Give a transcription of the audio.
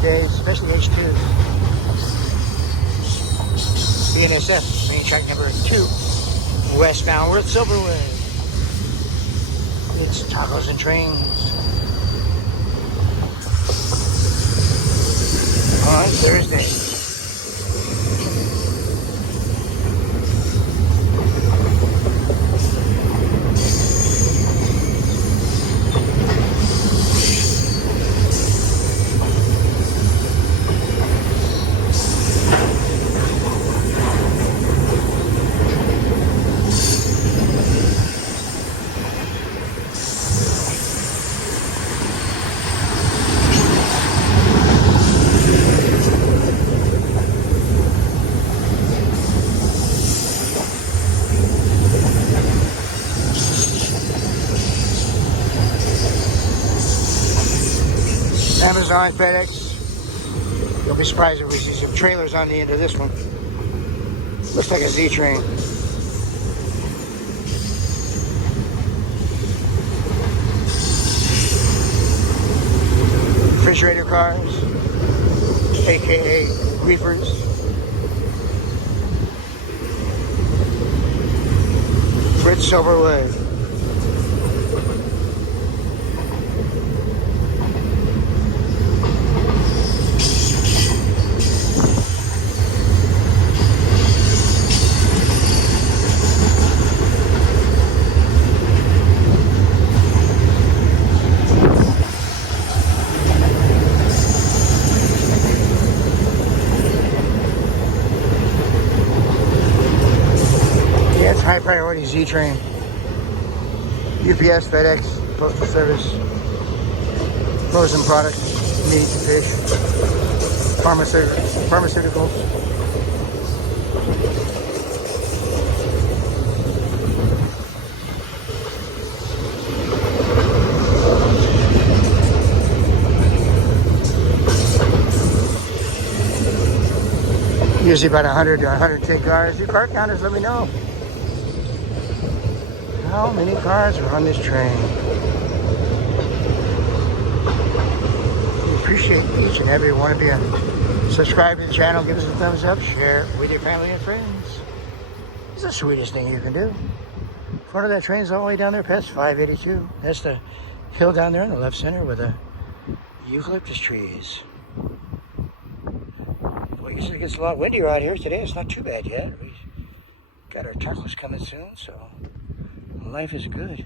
these days, especially H2. BNSF, main track number 2, westbound Worth Silverwood. It's tacos and trains on Thursday. Amazon, FedEx. You'll be surprised if we see some trailers on the end of this one. Looks like a Z train. Refrigerator cars, aka reefers. Fritz Silverwood. High priority Z train. UPS, FedEx, Postal Service, frozen products, meat, fish, pharmaceuticals. Usually about 100 to 110 cars. Your car counters, let me know. How many cars are on this train? We appreciate each and every one of you. Subscribe to the channel, give us a thumbs up, share it with your family and friends. It's the sweetest thing you can do. Front of that train's all the way down there past 582. That's the hill down there in the left center with the eucalyptus trees. Well, usually it gets a lot windier out here today. It's not too bad yet. We got our tacos coming soon, so life is good.